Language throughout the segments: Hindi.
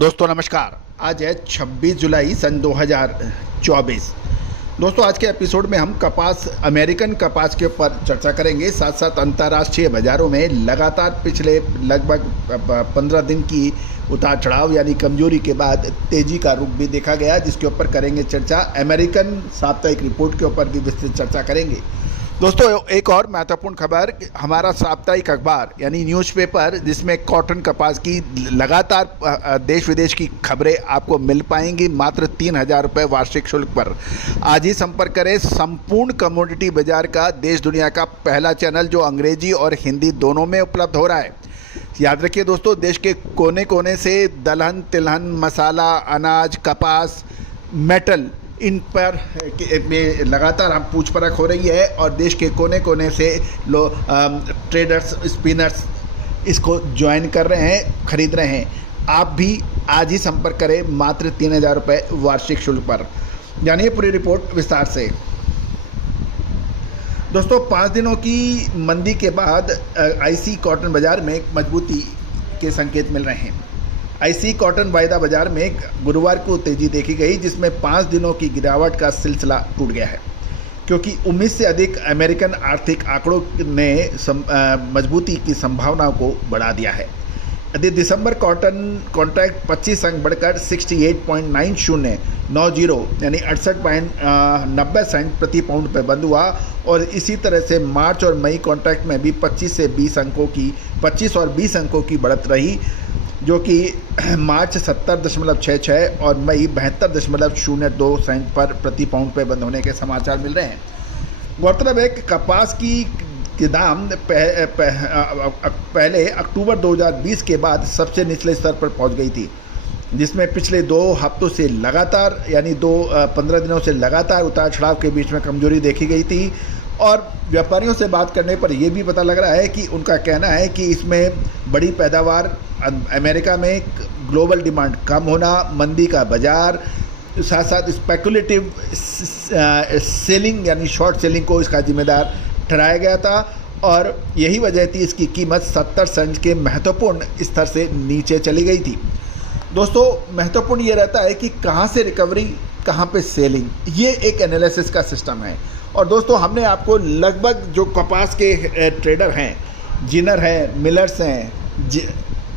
दोस्तों नमस्कार। आज है 26 जुलाई सन 2024। दोस्तों आज के एपिसोड में हम कपास अमेरिकन कपास के ऊपर चर्चा करेंगे। साथ साथ अंतर्राष्ट्रीय बाज़ारों में लगातार पिछले लगभग 15 दिन की उतार चढ़ाव यानी कमजोरी के बाद तेज़ी का रुख भी देखा गया, जिसके ऊपर करेंगे चर्चा। अमेरिकन साप्ताहिक रिपोर्ट के ऊपर भी विस्तृत चर्चा करेंगे। दोस्तों एक और महत्वपूर्ण खबर, हमारा साप्ताहिक अखबार यानी न्यूज़पेपर, जिसमें कॉटन कपास की लगातार देश विदेश की खबरें आपको मिल पाएंगी मात्र 3,000 रुपये वार्षिक शुल्क पर। आज ही संपर्क करें संपूर्ण कमोडिटी बाजार का देश दुनिया का पहला चैनल, जो अंग्रेजी और हिंदी दोनों में उपलब्ध हो रहा है। याद रखिए दोस्तों, देश के कोने कोने से दलहन, तिलहन, मसाला, अनाज, कपास, मेटल, इन पर में लगातार हम पूछ परख हो रही है और देश के कोने कोने से ट्रेडर्स, स्पिनर्स इसको ज्वाइन कर रहे हैं, खरीद रहे हैं। आप भी आज ही संपर्क करें मात्र 3,000 रुपये वार्षिक शुल्क पर। जानिए पूरी रिपोर्ट विस्तार से। दोस्तों 5 दिनों की मंदी के बाद आईसी कॉटन बाज़ार में मजबूती के संकेत मिल रहे हैं। आईसी कॉटन वायदा बाजार में गुरुवार को तेजी देखी गई, जिसमें 5 दिनों की गिरावट का सिलसिला टूट गया है, क्योंकि उम्मीद से अधिक अमेरिकन आर्थिक आंकड़ों ने मजबूती की संभावनाओं को बढ़ा दिया है। यदि दिसंबर कॉटन कॉन्ट्रैक्ट 25 अंक बढ़कर 68.90 यानी 68.90 सेंट प्रति पाउंड पर बंद हुआ, और इसी तरह से मार्च और मई कॉन्ट्रैक्ट में भी 25 और 20 अंकों की बढ़त रही, जो कि मार्च 70.66 और मई 72.02 सेंट पर प्रति पाउंड पे बंद होने के समाचार मिल रहे हैं। गौरतलब है कि कपास की दाम पहले अक्टूबर 2020 के बाद सबसे निचले स्तर पर पहुंच गई थी, जिसमें पिछले 2 हफ्तों से लगातार यानी 15 दिनों से लगातार उतार चढ़ाव के बीच में कमजोरी देखी गई थी। और व्यापारियों से बात करने पर यह भी पता लग रहा है कि उनका कहना है कि इसमें बड़ी पैदावार, अमेरिका में ग्लोबल डिमांड कम होना, मंदी का बाजार, साथ साथ स्पेकुलेटिव सेलिंग यानी शॉर्ट सेलिंग को इसका जिम्मेदार ठहराया गया था, और यही वजह थी इसकी कीमत 70 सेंट के महत्वपूर्ण स्तर से नीचे चली गई थी। दोस्तों महत्वपूर्ण ये रहता है कि कहाँ से रिकवरी, कहाँ पे सेलिंग, ये एक एनालिसिस का सिस्टम है। और दोस्तों हमने आपको लगभग जो कपास के ट्रेडर हैं, जिनर हैं, मिलर्स हैं,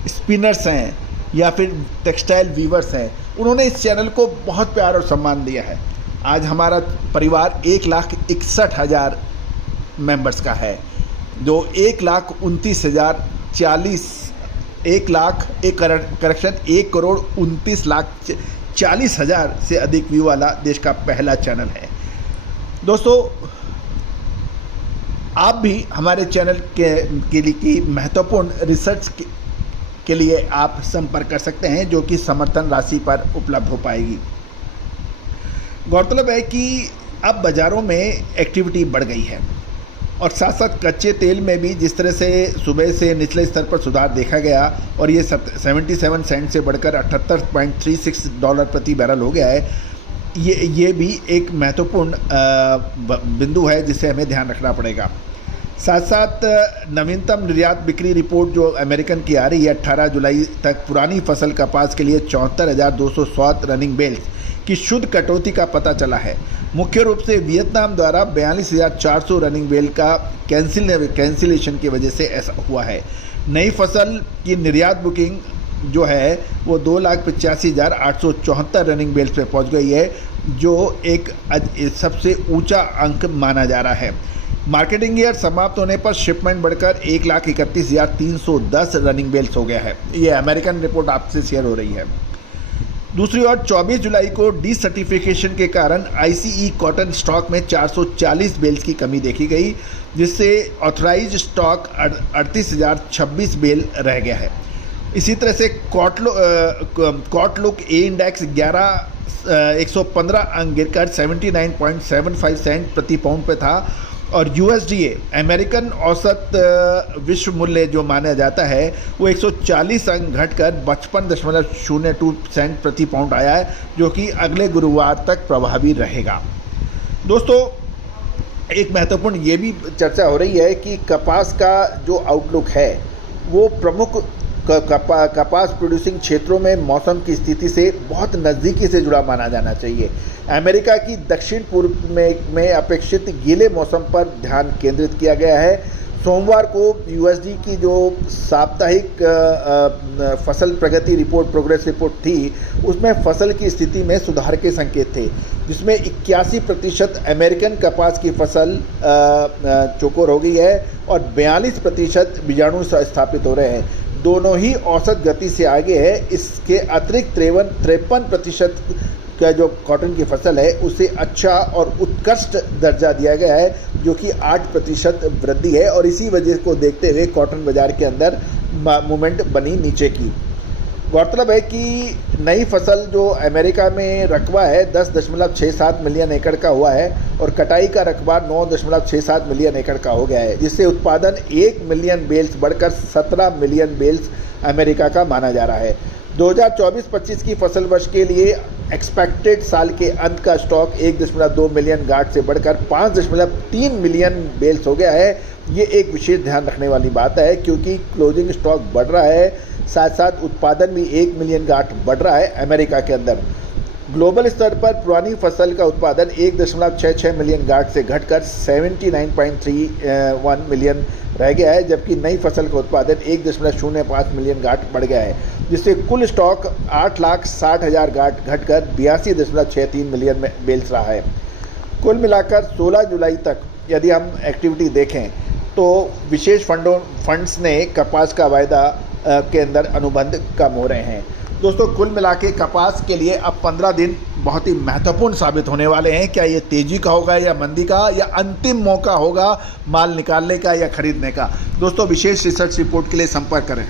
स्पिनर्स हैं या फिर टेक्सटाइल वीवर्स हैं, उन्होंने इस चैनल को बहुत प्यार और सम्मान दिया है। आज हमारा परिवार 1,61,000 मेंबर्स का है, जो 1,29,040 1,29,40,000 से अधिक व्यू वाला देश का पहला चैनल है। दोस्तों आप भी हमारे चैनल के लिए की महत्वपूर्ण रिसर्च के लिए आप संपर्क कर सकते हैं, जो कि समर्थन राशि पर उपलब्ध हो पाएगी। गौरतलब है कि अब बाज़ारों में एक्टिविटी बढ़ गई है, और साथ साथ कच्चे तेल में भी जिस तरह से सुबह से निचले स्तर पर सुधार देखा गया और ये 77 सेंट से बढ़कर $78.36 प्रति बैरल हो गया है, ये भी एक महत्वपूर्ण बिंदु है जिसे हमें ध्यान रखना पड़ेगा। साथ साथ नवीनतम निर्यात बिक्री रिपोर्ट जो अमेरिकन की आ रही है, 18 जुलाई तक पुरानी फसल कपास के लिए 74,207 रनिंग बेल्स की शुद्ध कटौती का पता चला है। मुख्य रूप से वियतनाम द्वारा 42,400 रनिंग बेल का कैंसिलेशन की वजह से ऐसा हुआ है। नई फसल की निर्यात बुकिंग जो है वो 2,85,874 रनिंग बेल्स पे पहुंच गई है, जो एक सबसे ऊंचा अंक माना जा रहा है। मार्केटिंग ईयर समाप्त होने पर शिपमेंट बढ़कर 1,31,310 रनिंग बेल्स हो गया है। ये अमेरिकन रिपोर्ट आपसे शेयर हो रही है। दूसरी ओर 24 जुलाई को डी सर्टिफिकेशन के कारण आईसीई कॉटन स्टॉक में 440 बेल्स की कमी देखी गई, जिससे ऑथराइज स्टॉक 38,026 बेल रह गया है। इसी तरह से कॉटलुक ए इंडेक्स 115 अंक गिरकर 79.75 सेंट प्रति पाउंड पे था, और यूएसडीए अमेरिकन औसत विश्व मूल्य जो माना जाता है वो 140 अंक घटकर 55.02 सेंट प्रति पाउंड आया है, जो कि अगले गुरुवार तक प्रभावी रहेगा। दोस्तों एक महत्वपूर्ण ये भी चर्चा हो रही है कि कपास का जो आउटलुक है वो प्रमुख कपास प्रोड्यूसिंग क्षेत्रों में मौसम की स्थिति से बहुत नज़दीकी से जुड़ा माना जाना चाहिए। अमेरिका की दक्षिण पूर्व में अपेक्षित गीले मौसम पर ध्यान केंद्रित किया गया है। सोमवार को यूएसडी की जो साप्ताहिक फसल प्रगति रिपोर्ट, प्रोग्रेस रिपोर्ट थी, उसमें फसल की स्थिति में सुधार के संकेत थे, जिसमें 81% अमेरिकन कपास की फसल चौकोर हो गई है और 42% बीजाणु स्थापित हो रहे हैं। दोनों ही औसत गति से आगे है। इसके अतिरिक्त 53% का जो कॉटन की फसल है उसे अच्छा और उत्कृष्ट दर्जा दिया गया है, जो कि 8% वृद्धि है और इसी वजह को देखते हुए कॉटन बाजार के अंदर मूवमेंट बनी नीचे की। गौरतलब है कि नई फसल जो अमेरिका में रकबा है 10.67 मिलियन एकड़ का हुआ है और कटाई का रकबा 9.67 मिलियन एकड़ का हो गया है, जिससे उत्पादन 1 मिलियन बेल्स बढ़कर 17 मिलियन बेल्स अमेरिका का माना जा रहा है। 2024-25 की फसल वर्ष के लिए एक्सपेक्टेड साल के अंत का स्टॉक 1.2 मिलियन गांठ से बढ़कर 5.3 मिलियन बेल्स हो गया है। ये एक विशेष ध्यान रखने वाली बात है, क्योंकि क्लोजिंग स्टॉक बढ़ रहा है, साथ साथ उत्पादन भी 1 मिलियन गांठ बढ़ रहा है अमेरिका के अंदर। ग्लोबल स्तर पर पुरानी फसल का उत्पादन 1.66 मिलियन गांठ से घटकर 79.31 मिलियन रह गया है, जबकि नई फसल का उत्पादन 1.05 मिलियन गांठ बढ़ गया है, जिससे कुल स्टॉक 8,60,000 गांठ घटकर 82.63 मिलियन में बेल्स रहा है। कुल मिलाकर 16 जुलाई तक यदि हम एक्टिविटी देखें तो विशेष फंड्स ने कपास का वायदा के अंदर अनुबंध कम हो रहे हैं। दोस्तों, कुल मिला के कपास के लिए अब 15 दिन बहुत ही महत्वपूर्ण साबित होने वाले हैं। क्या ये तेज़ी का होगा या मंदी का, या अंतिम मौका होगा माल निकालने का या खरीदने का। दोस्तों, विशेष रिसर्च रिपोर्ट के लिए संपर्क करें।